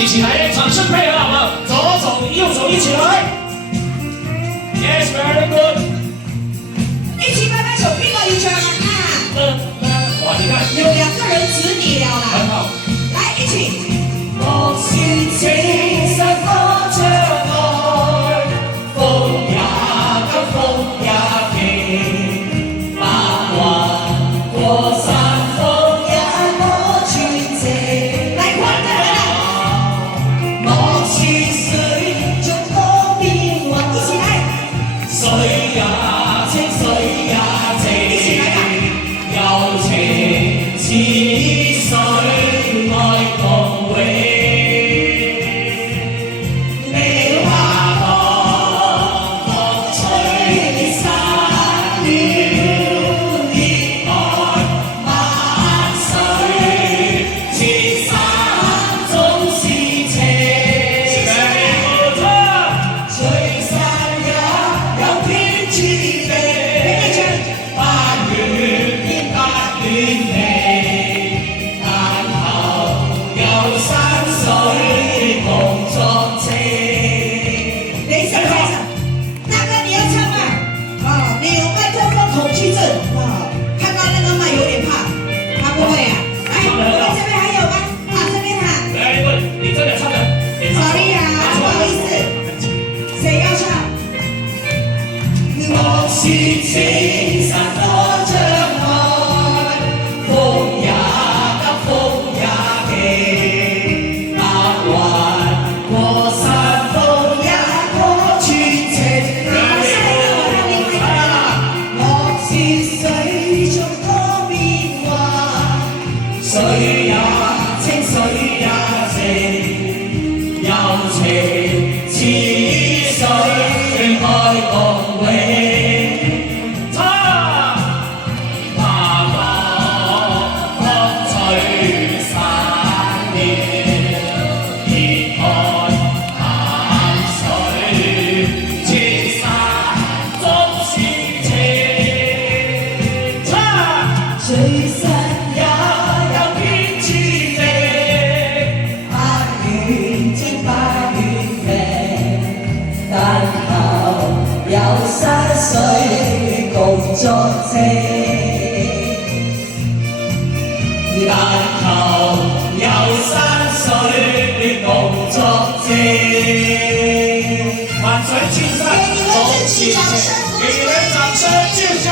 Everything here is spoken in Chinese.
一起来，掌声配合好不好？左手右手一起来。Yes, very good。一起拍拍手，并个一圈啊！哇，你看，有2个人指你了啦。很好。来，一起。我是情深多障愛，風也急，風也勁，白雲過山峰也可傳情。來，換個人啦。莫似水中多變幻，一起來。水也清，水也靜，一起來吧。柔情似水，愛共永。是情深多障礙，風也急，風也勁，白雲過山峰也可傳情。莫是水中多變幻，水也清，水也靜，柔情似水，愛共永。水神也有天注定，百緣千百緣命，但求有山水共作證，但求有山水共作證。萬水千山總是情，給你們掌聲，就像